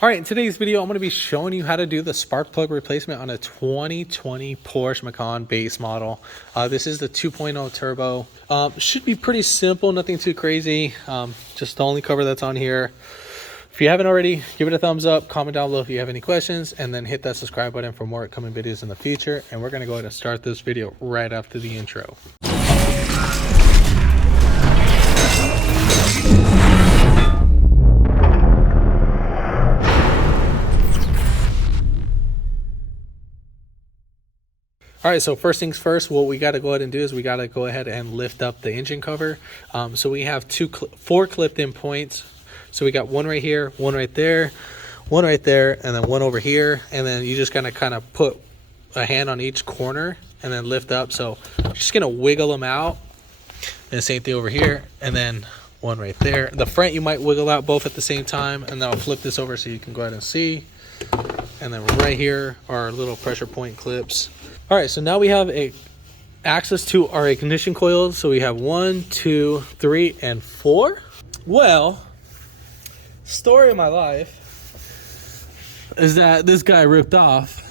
All right, in today's video, I'm going to be showing you how to do the spark plug replacement on a 2020 Porsche Macan base model. This is the 2.0 turbo. Should be pretty simple, nothing too crazy. Just the only cover that's on here. If you haven't already, give it a thumbs up, comment down below if you have any questions, and then hit that subscribe button for more upcoming videos in the future. And we're going to go ahead and start this video right after the intro. All right, so first things first, what we got to go ahead and do is we got to go ahead and lift up the engine cover. So we have four clipped in points. So we got one right here, one right there, one right there, and then one over here. And then you just gonna kind of put a hand on each corner and then lift up. So you're just gonna wiggle them out. And same thing over here, and then one right there. The front you might wiggle out both at the same time, and then I'll flip this over so you can go ahead and see. And then right here are our little pressure point clips. All right, so now we have access to our ignition coils. So we have 1, 2, 3, and 4. Well, story of my life is that this guy ripped off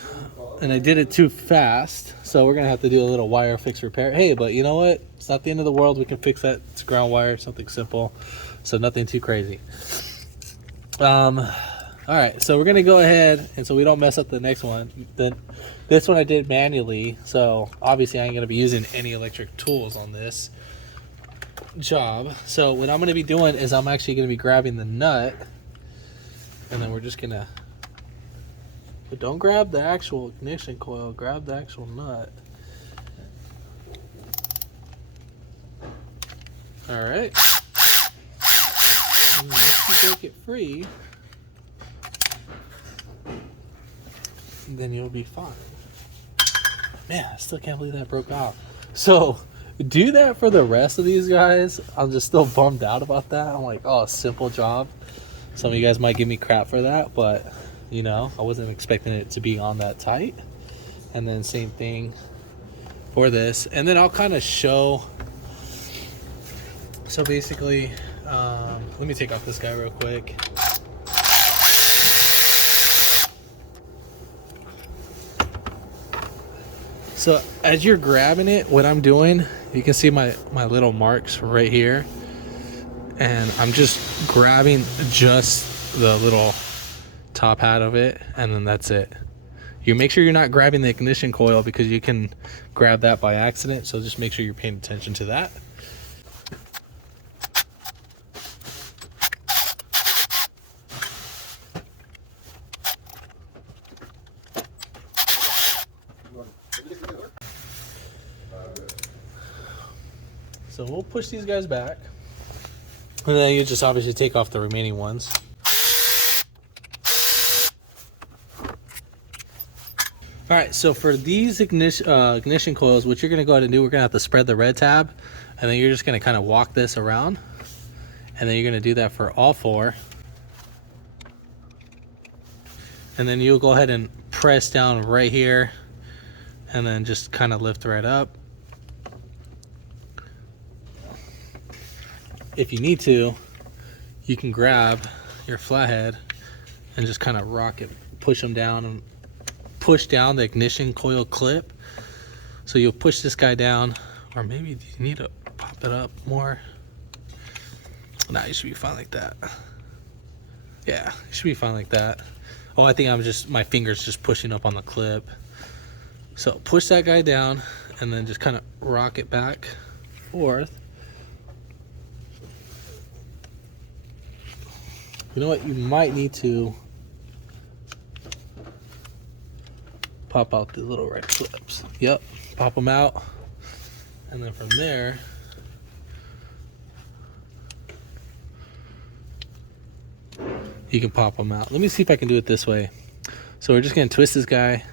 and I did it too fast. So we're gonna have to do a little wire fix repair. Hey, but you know what? It's not the end of the world. We can fix that. It's ground wire, something simple. So nothing too crazy. All right, so we're gonna go ahead, and so we don't mess up the next one. This one I did manually, so obviously I ain't gonna be using any electric tools on this job. So what I'm gonna be doing is I'm actually gonna be grabbing the nut, and then we're just gonna, but don't grab the actual ignition coil, grab the actual nut. All right, and once you break it free, then you'll be fine. Man, I still can't believe that broke off. So do that for the rest of these guys. I'm just still bummed out about that. I'm like, oh, simple job. Some of you guys might give me crap for that, but you know, I wasn't expecting it to be on that tight. And then same thing for this. And then I'll kind of show. So basically, let me take off this guy real quick. So as you're grabbing it, what I'm doing, you can see my little marks right here. And I'm just grabbing just the little top hat of it, and then that's it. You make sure you're not grabbing the ignition coil because you can grab that by accident. So just make sure you're paying attention to that. So we'll push these guys back, and then you just obviously take off the remaining ones. All right, so for these ignition coils, what you're gonna go ahead and do, we're gonna have to spread the red tab, and then you're just gonna kind of walk this around, and then you're gonna do that for all four. And then you'll go ahead and press down right here, and then just kind of lift right up. If you need to, you can grab your flathead and just kind of rock it, push them down, and push down the ignition coil clip. So you'll push this guy down, or maybe you need to pop it up more. Nah, you should be fine like that. Yeah, you should be fine like that. Oh, I think my finger's just pushing up on the clip. So push that guy down and then just kind of rock it back, forth. You know what? You might need to pop out the little red clips. Yep, pop them out. And then from there, you can pop them out. Let me see if I can do it this way. So we're just gonna twist this guy.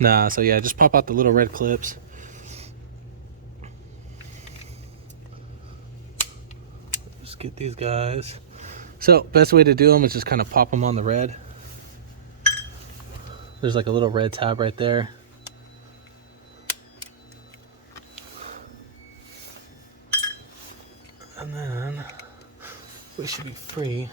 Nah, so yeah, just pop out the little red clips. Just get these guys. So best way to do them is just kind of pop them on the red. There's like a little red tab right there. And then we should be free.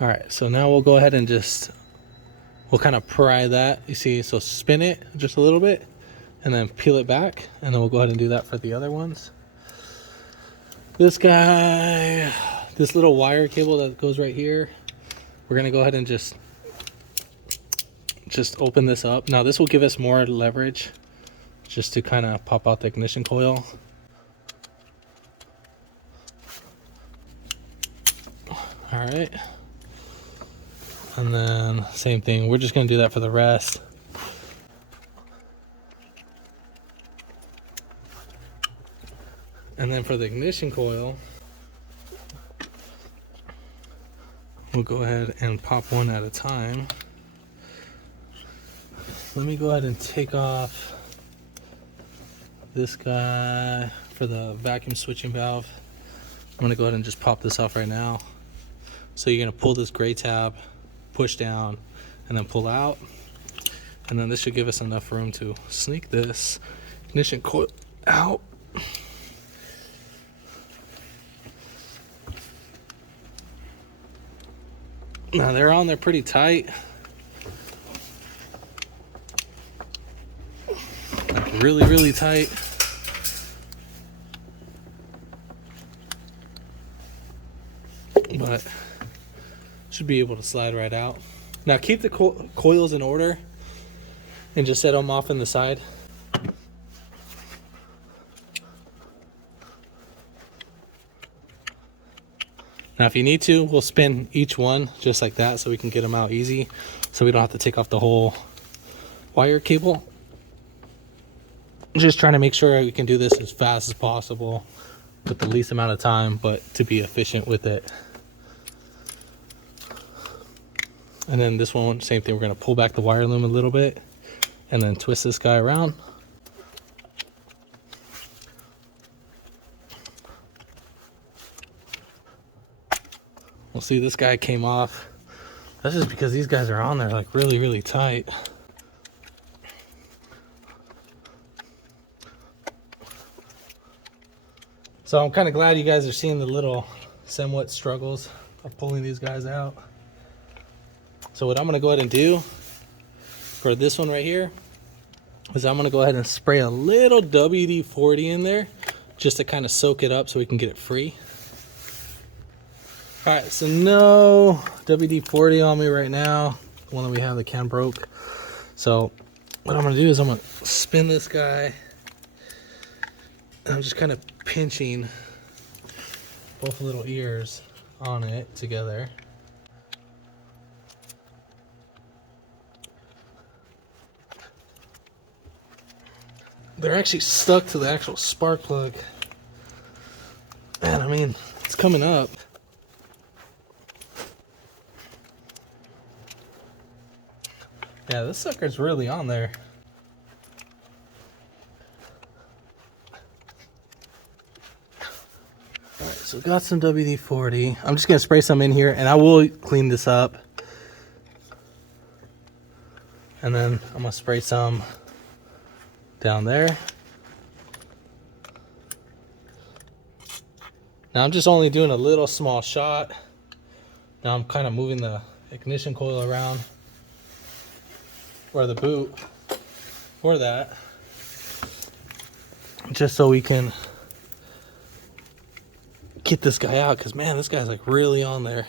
All right, so now we'll go ahead and we'll kind of pry that, you see, so spin it just a little bit and then peel it back, and then we'll go ahead and do that for the other ones. This guy, this little wire cable that goes right here, we're gonna go ahead and just open this up. Now this will give us more leverage just to kind of pop out the ignition coil. All right. And then same thing, we're just gonna do that for the rest. And then for the ignition coil, we'll go ahead and pop one at a time. Let me go ahead and take off this guy for the vacuum switching valve. I'm gonna go ahead and just pop this off right now. So you're gonna pull this gray tab, push down, and then pull out. And then this should give us enough room to sneak this ignition coil out. Now they're on there pretty tight. Like really, really tight. But should be able to slide right out. Now keep the coils in order and just set them off in the side. Now if you need to, we'll spin each one just like that so we can get them out easy, so we don't have to take off the whole wire cable. Just trying to make sure we can do this as fast as possible with the least amount of time, but to be efficient with it. And then this one, same thing, we're gonna pull back the wire loom a little bit and then twist this guy around. We'll see, this guy came off. That's just because these guys are on there like really, really tight. So I'm kind of glad you guys are seeing the little somewhat struggles of pulling these guys out. So what I'm gonna go ahead and do for this one right here is I'm gonna go ahead and spray a little WD-40 in there just to kind of soak it up so we can get it free. All right, so no WD-40 on me right now. The one that we have, the can broke. So what I'm gonna do is I'm gonna spin this guy. And I'm just kind of pinching both little ears on it together. They're actually stuck to the actual spark plug. Man, I mean, it's coming up. Yeah, this sucker's really on there. Alright, so got some WD-40. I'm just gonna spray some in here and I will clean this up. And then I'm gonna spray some down there. Now I'm just only doing a little small shot. Now I'm kind of moving the ignition coil around, or the boot for that, just so we can get this guy out, because man, this guy's like really on there.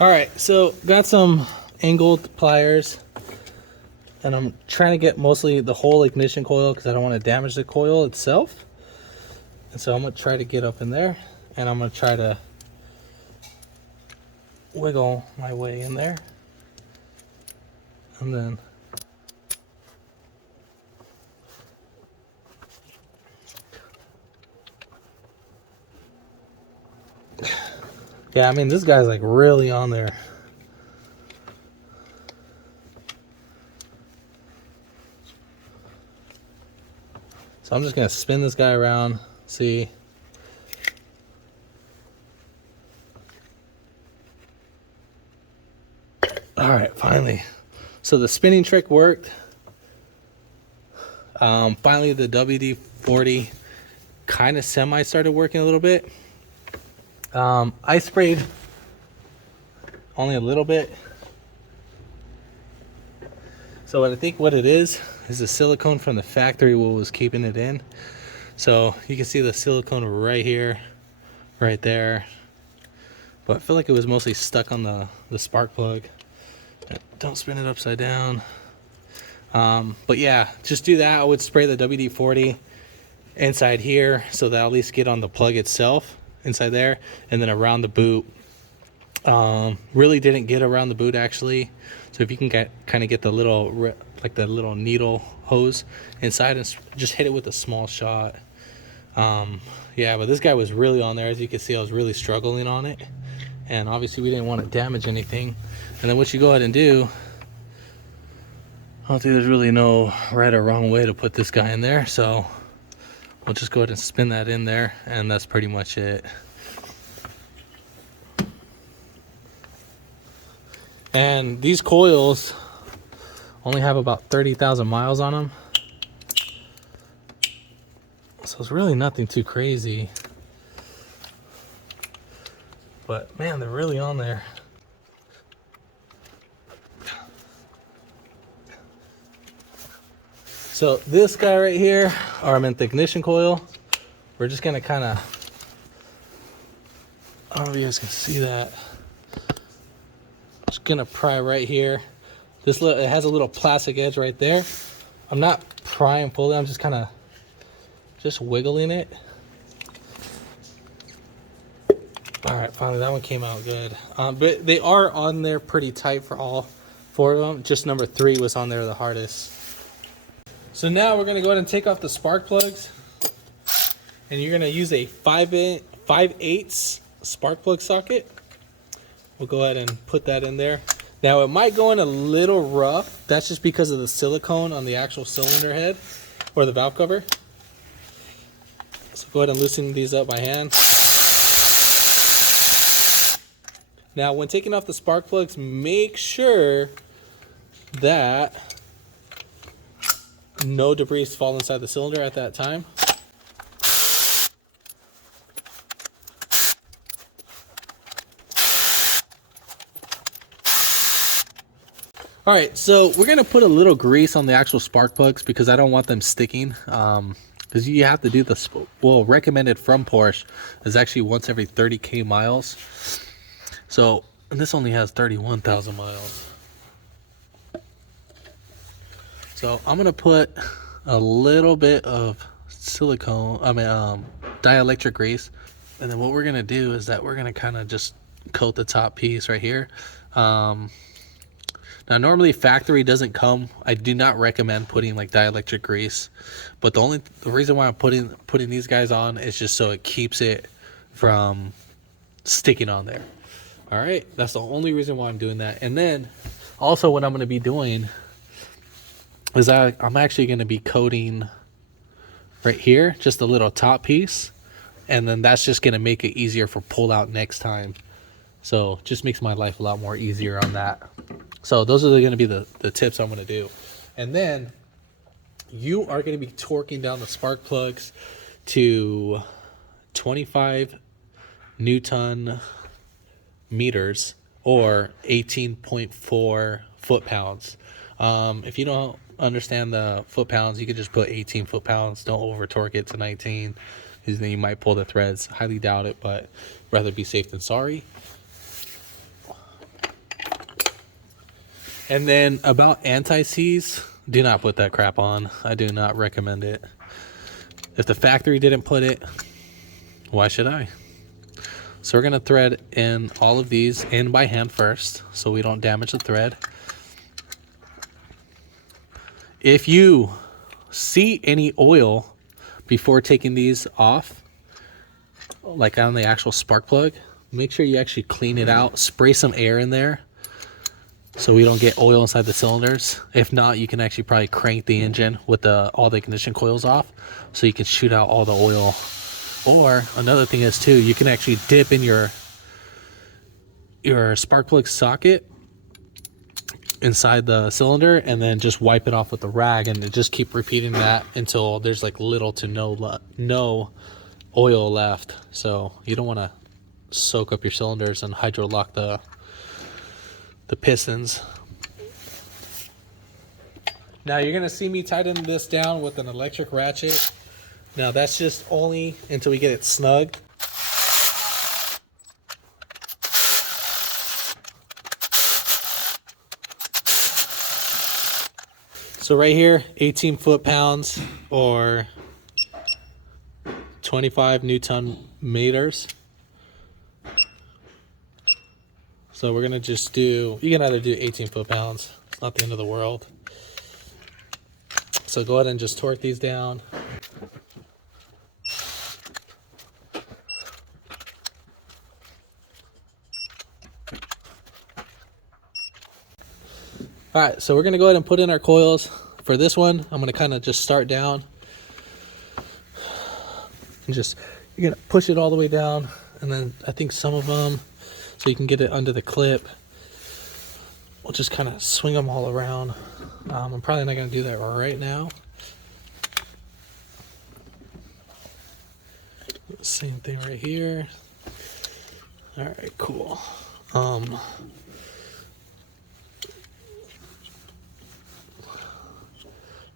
All right, so got some angled pliers and I'm trying to get mostly the whole ignition coil because I don't want to damage the coil itself. And so I'm gonna try to get up in there and I'm gonna try to wiggle my way in there. And then yeah, I mean, this guy's like really on there. So I'm just gonna spin this guy around, see. All right, finally. So the spinning trick worked. Finally, the WD-40 kind of semi started working a little bit. I sprayed only a little bit. So I think what it is the silicone from the factory what was keeping it in. So you can see the silicone right here, right there. But I feel like it was mostly stuck on the spark plug. Don't spin it upside down. But yeah, just do that. I would spray the WD-40 inside here so that I'll at least get on the plug itself inside there, and then around the boot. Really didn't get around the boot actually. So if you can kind of get the little like the little needle hose inside and just hit it with a small shot. Yeah, but this guy was really on there. As you can see, I was really struggling on it, and obviously we didn't want to damage anything. And then what you go ahead and do, I don't think there's really no right or wrong way to put this guy in there, so we'll just go ahead and spin that in there, and that's pretty much it. And these coils only have about 30,000 miles on them, so it's really nothing too crazy. But man, they're really on there. So this guy right here, I meant the ignition coil, we're just gonna kind of, I don't know if you guys can see that. Just gonna pry right here. It has a little plastic edge right there. I'm not prying fully, I'm just kind of just wiggling it. All right, finally that one came out good. But they are on there pretty tight for all 4 of them. Just number 3 was on there the hardest. So now we're gonna go ahead and take off the spark plugs, and you're gonna use a 5/8 spark plug socket. We'll go ahead and put that in there. Now it might go in a little rough. That's just because of the silicone on the actual cylinder head or the valve cover. So go ahead and loosen these up by hand. Now when taking off the spark plugs, make sure that no debris fall inside the cylinder at that time. All right, so we're gonna put a little grease on the actual spark plugs because I don't want them sticking. Because you have to do well, recommended from Porsche is actually once every 30K miles. So, and this only has 31,000 miles. So I'm gonna put a little bit of dielectric grease, and then what we're gonna do is that we're gonna kind of just coat the top piece right here. Now normally factory doesn't come. I do not recommend putting like dielectric grease, but the reason why I'm putting these guys on is just so it keeps it from sticking on there. All right, that's the only reason why I'm doing that. And then also what I'm going to be doing is I'm actually going to be coating right here, just a little top piece, and then that's just going to make it easier for pull out next time. So just makes my life a lot more easier on that. So those are going to be the tips I'm going to do. And then you are going to be torquing down the spark plugs to 25 Newton meters or 18.4 foot-pounds. If you don't understand the foot-pounds, you could just put 18 foot-pounds. Don't over-torque it to 19, because then you might pull the threads. Highly doubt it, but rather be safe than sorry. And then about anti-seize, do not put that crap on. I do not recommend it. If the factory didn't put it, why should I? So we're going to thread in all of these in by hand first, so we don't damage the thread. If you see any oil before taking these off, like on the actual spark plug, make sure you actually clean it out. Spray some air in there so we don't get oil inside the cylinders. If not, you can actually probably crank the engine with all the ignition coils off so you can shoot out all the oil. Or another thing is too, you can actually dip in your spark plug socket inside the cylinder, and then just wipe it off with the rag, and just keep repeating that until there's like little to no oil left. So you don't want to soak up your cylinders and hydro lock the pistons. Now you're gonna see me tighten this down with an electric ratchet. Now that's just only until we get it snug. So right here, 18 foot-pounds or 25 Newton meters. So we're gonna just do, you can either do 18 foot-pounds, it's not the end of the world. So go ahead and just torque these down. All right, so we're gonna go ahead and put in our coils. For this one, I'm gonna kind of just start down. And just, you're gonna push it all the way down. And then I think some of them, so you can get it under the clip, we'll just kind of swing them all around. I'm probably not gonna do that right now. Same thing right here. All right, cool.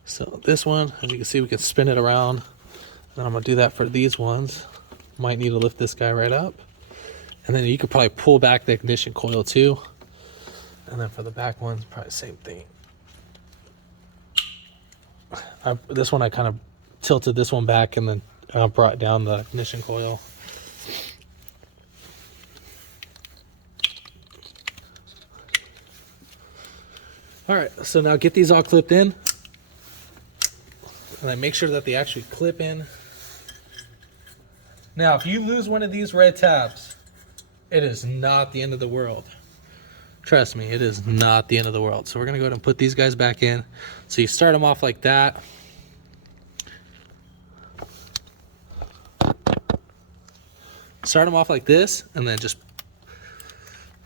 So this one, as you can see, we can spin it around. And I'm gonna do that for these ones. Might need to lift this guy right up. And then you could probably pull back the ignition coil too. And then for the back ones, probably the same thing. This one I kind of tilted this one back and then brought down the ignition coil. All right, so now get these all clipped in. And then make sure that they actually clip in. Now, if you lose one of these red tabs, it is not the end of the world. Trust me, it is not the end of the world. So we're gonna go ahead and put these guys back in. So you start them off like that. Start them off like this, and then just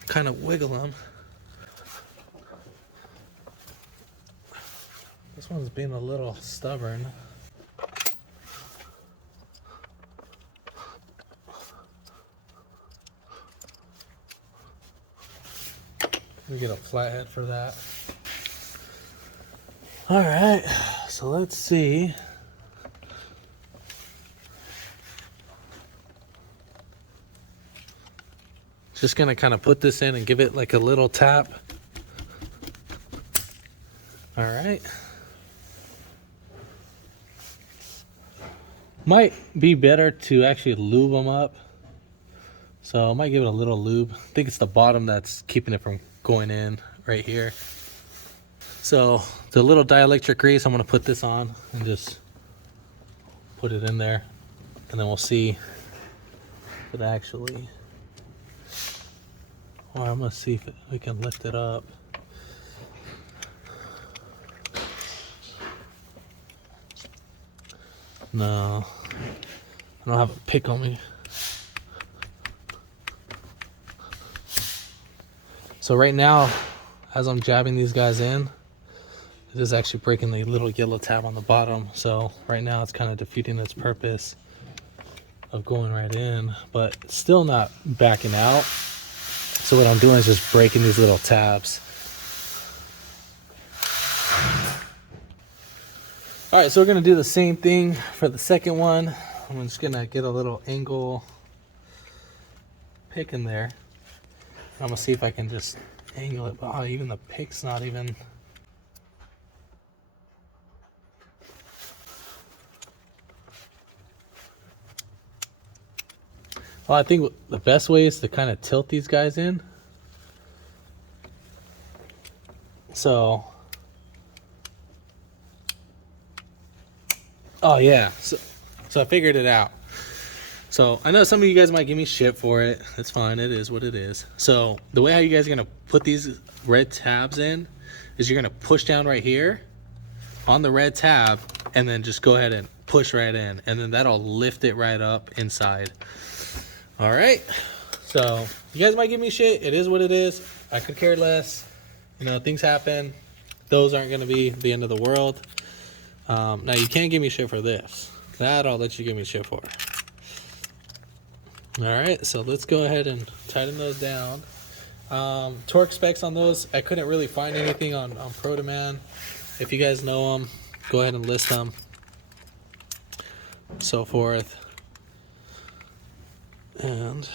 kind of wiggle them. This one's being a little stubborn. We get a flathead for that. All right, so let's see. Just gonna kind of put this in and give it like a little tap. All right. Might be better to actually lube them up. So I might give it a little lube. I think it's the bottom that's keeping it from going in right here. So the little dielectric grease, I'm gonna put this on and just put it in there. And then we'll see if it actually, or I'm gonna see if we can lift it up. No, I don't have a pick on me. So right now, as I'm jabbing these guys in, it is actually breaking the little yellow tab on the bottom. So right now it's kind of defeating its purpose of going right in, but it's still not backing out. So what I'm doing is just breaking these little tabs. All right, so we're gonna do the same thing for the second one. I'm just gonna get a little angle pick in there. I'm gonna see if I can just angle it, but even the pick's not even. Well, I think the best way is to kind of tilt these guys in. So, oh yeah, so I figured it out. So I know some of you guys might give me shit for it. It's fine, it is what it is. So the way how you guys are gonna put these red tabs in is you're gonna push down right here on the red tab and then just go ahead and push right in, and then that'll lift it right up inside. All right, so you guys might give me shit. It is what it is. I could care less. You know, things happen. Those aren't going to be the end of the world. Now, you can't give me shit for this. That I'll let you give me shit for. All right, so let's go ahead and tighten those down. Torque specs on those, I couldn't really find anything on Protoman. If you guys know them, go ahead and list them. So forth. And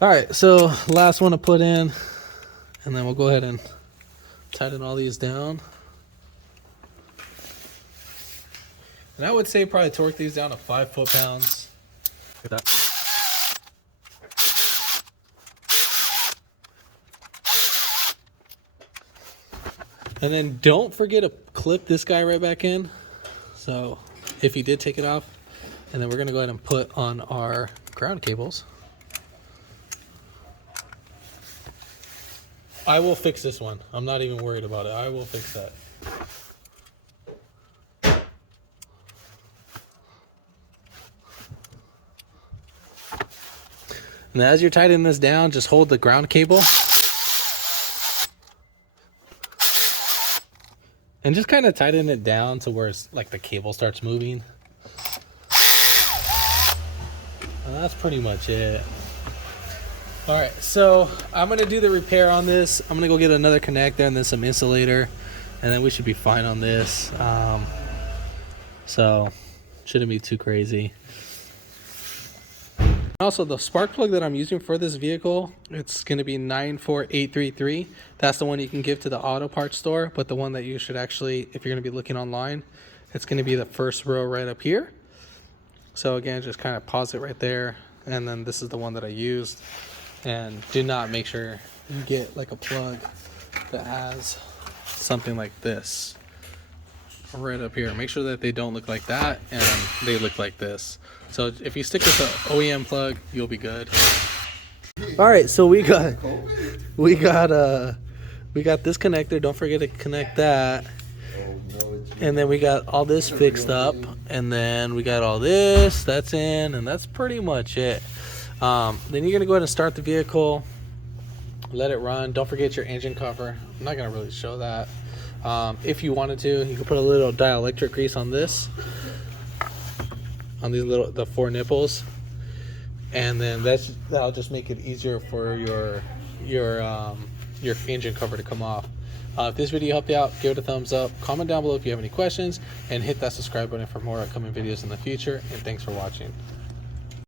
all right, so last one to put in, and then we'll go ahead and tighten all these down. And I would say probably torque these down to 5 foot-pounds. And then don't forget to clip this guy right back in. So if you did take it off, and then we're gonna go ahead and put on our ground cables. I will fix this one. I'm not even worried about it. I will fix that. And as you're tightening this down, just hold the ground cable. And just kind of tighten it down to where it's like the cable starts moving. And that's pretty much it. All right, so I'm gonna do the repair on this. I'm gonna go get another connector and then some insulator, and then we should be fine on this. So shouldn't be too crazy. Also, the spark plug that I'm using for this vehicle, it's going to be 94833. That's the one you can give to the auto parts store, but the one that you should actually, if you're going to be looking online, it's going to be the first row right up here. So again, just kind of pause it right there, and then this is the one that I used. And do not make sure you get like a plug that has something like this right up here. Make sure that they don't look like that and they look like this. So if you stick with the OEM plug, you'll be good. All right, so we got this connector. Don't forget to connect that. And then we got all this fixed up, and then we got all this that's in, and that's pretty much it. Then you're gonna go ahead and start the vehicle, let it run. Don't forget your engine cover. I'm not gonna really show that. If you wanted to, you can put a little dielectric grease on this, on these the 4 nipples, and then that'll just make it easier for your engine cover to come off. If this video helped you out, give it a thumbs up, comment down below if you have any questions, and hit that subscribe button for more upcoming videos in the future. And thanks for watching.